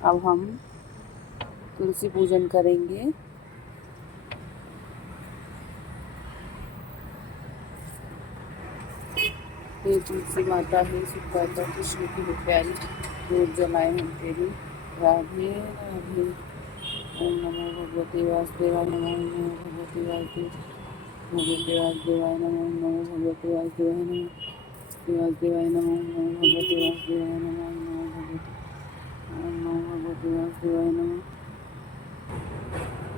अब हम तुलसी पूजन करेंगे। हे तुलसी माता, हे सुखदाता, कृष्ण की हो प्यारी, रोज जलाए हम तेरी। राधे राधे। ओम नमो भगवते वासुदेवाय नमः। ओम नमो भगवते वासुदेवाय नमः। ओम नमो भगवते वासुदेवाय नमः। वासुदेवाय नमः। ओम नमो भगवते वासुदेवाय नमः। ओम नमो भगवते वासुदेवाय नमः।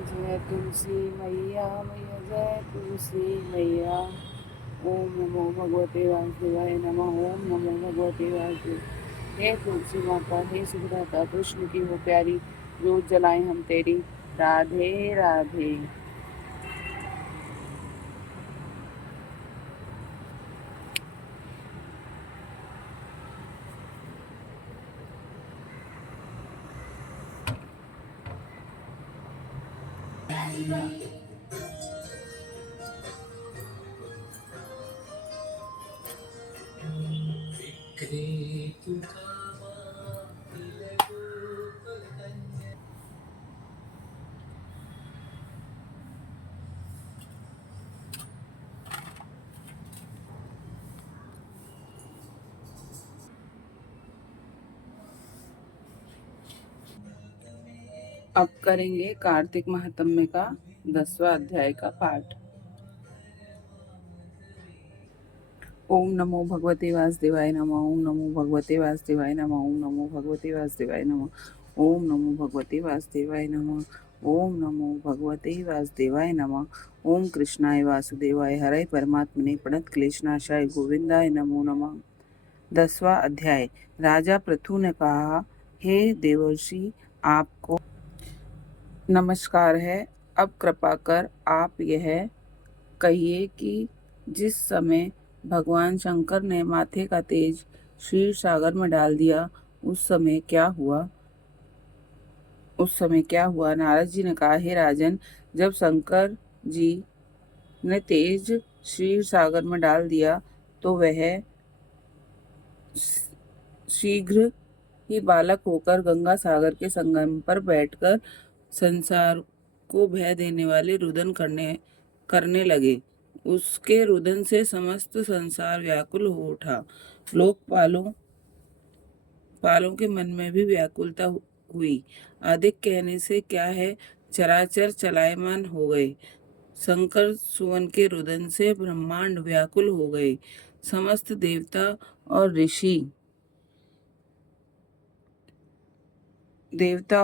जय तुलसी मैया मैया, जय तुलसी मैया। ओम नमो भगवते वासुदेवाय नमः। ओम नमो भगवते वासुदेवाय। हे तुलसी माता, हे सुखदाता, कृष्ण की हो प्यारी, रोज जलाएं हम तेरी। राधे राधे। अब करेंगे कार्तिक महात्म्य का 10वां अध्याय का पाठ। ओम नमो भगवते वासुदेवाय नमः। ओम नमो भगवते वासुदेवाय नमः। ओम नमो भगवते वासुदेवाय नमः। ओम नमो भगवते वासुदेवाय नमः। ओम नमो भगवते वासुदेवाय नमः। ओम कृष्णाय वासुदेवाय हरे परमात्मने प्रणत क्लेशनाशाय गोविंदाय नमो नमः। 10वां अध्याय। राजा पृथु ने कहा, हे देवर्षि, आपको नमस्कार है। अब कृपा कर आप यह कहिए कि जिस समय भगवान शंकर ने माथे का तेज क्षीर सागर में डाल दिया, उस समय क्या हुआ? नारद जी ने कहा, हे राजन, जब शंकर जी ने तेज क्षीर सागर में डाल दिया तो वह शीघ्र ही बालक होकर गंगा सागर के संगम पर बैठकर संसार को भय देने वाले रुदन करने लगे। उसके रुदन से समस्त संसार व्याकुल हो उठा। पालों के मन में भी व्याकुलता हुई। अधिक कहने से क्या है, चराचर चलायमान हो गए। शंकर सुवन के रुदन से ब्रह्मांड व्याकुल हो गए। समस्त देवता और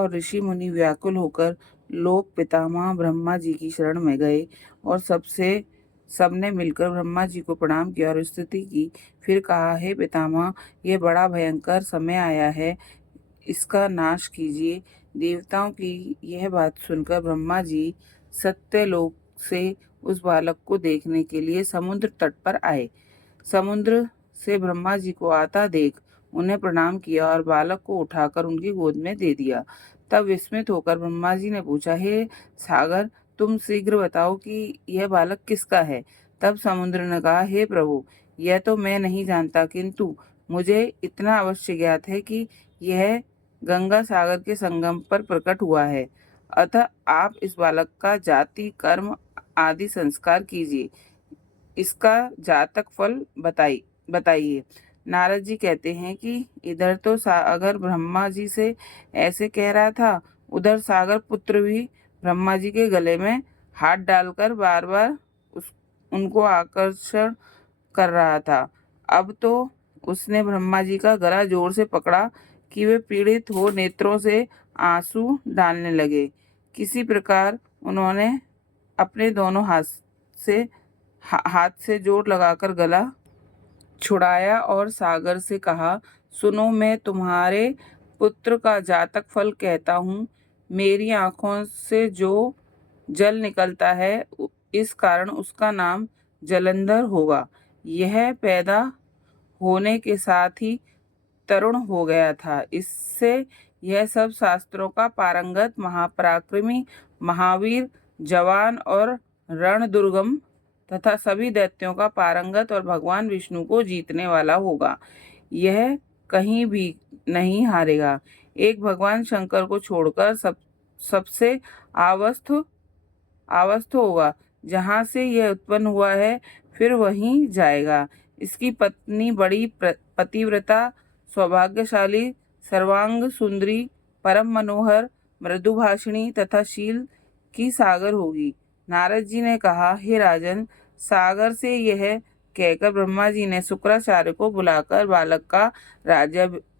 ऋषि मुनि व्याकुल होकर लोक पितामह ब्रह्मा जी की शरण में गए और सबने मिलकर ब्रह्मा जी को प्रणाम किया और स्तुति की। फिर कहा, हे पितामह, यह बड़ा भयंकर समय आया है, इसका नाश कीजिए। देवताओं की यह बात सुनकर ब्रह्मा जी सत्यलोक से उस बालक को देखने के लिए समुद्र तट पर आए। समुद्र से ब्रह्मा जी को आता देख उन्हें प्रणाम किया और बालक को उठाकर उनकी गोद में दे दिया। तब विस्मित होकर ब्रह्मा जी ने पूछा, हे सागर, तुम शीघ्र बताओ कि यह बालक किसका है। तब समुद्र ने कहा, हे प्रभु, यह तो मैं नहीं जानता, किंतु मुझे इतना अवश्य ज्ञात है कि यह गंगा सागर के संगम पर प्रकट हुआ है। अतः आप इस बालक का जाति, कर्म आदि संस्कार कीजिए। इसका जातक फल बताइए। नारद जी कहते हैं कि इधर तो सागर ब्रह्मा जी से ऐसे कह रहा था, उधर सागर पुत्र भी ब्रह्मा जी के गले में हाथ डालकर बार बार उनको आकर्षण कर रहा था। अब तो उसने ब्रह्मा जी का गला जोर से पकड़ा कि वे पीड़ित हो नेत्रों से आंसू डालने लगे। किसी प्रकार उन्होंने अपने दोनों हाथ से जोर लगाकर गला छुड़ाया और सागर से कहा, सुनो, मैं तुम्हारे पुत्र का जातक फल कहता हूँ। मेरी आंखों से जो जल निकलता है, इस कारण उसका नाम जलंधर होगा। यह पैदा होने के साथ ही तरुण हो गया था। इससे यह सब शास्त्रों का पारंगत, महापराक्रमी, महावीर, जवान और रण दुर्गम तथा सभी दैत्यों का पारंगत और भगवान विष्णु को जीतने वाला होगा। यह कहीं भी नहीं हारेगा। एक भगवान शंकर को छोड़कर सबसे आवस्थ होगा। जहाँ से यह उत्पन्न हुआ है फिर वहीं जाएगा। इसकी पत्नी बड़ी पतिव्रता, सौभाग्यशाली, सर्वांग सुंदरी, परम मनोहर, मृदुभाषिणी तथा शील की सागर होगी। नारद जी ने कहा, हे राजन, सागर से यह कहकर ब्रह्मा जी ने शुक्राचार्य को बुलाकर बालक का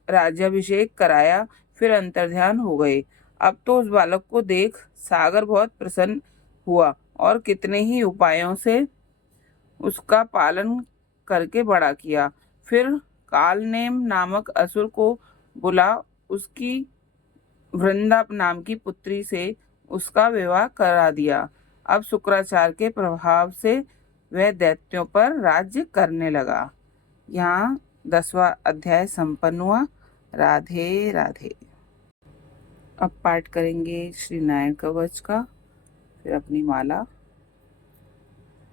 राज्याभिषेक कराया, फिर अंतर्ध्यान हो गए। अब तो उस बालक को देख सागर बहुत प्रसन्न हुआ और कितने ही उपायों से उसका पालन करके बड़ा किया। फिर कालनेम नामक असुर को बुला उसकी वृंदा नाम की पुत्री से उसका विवाह करा दिया। अब शुक्राचार्य के प्रभाव से वह दैत्यों पर राज्य करने लगा। यहाँ 10वां अध्याय संपन्न हुआ। राधे राधे। अब पाठ करेंगे श्री नारायण कवच का, फिर अपनी माला।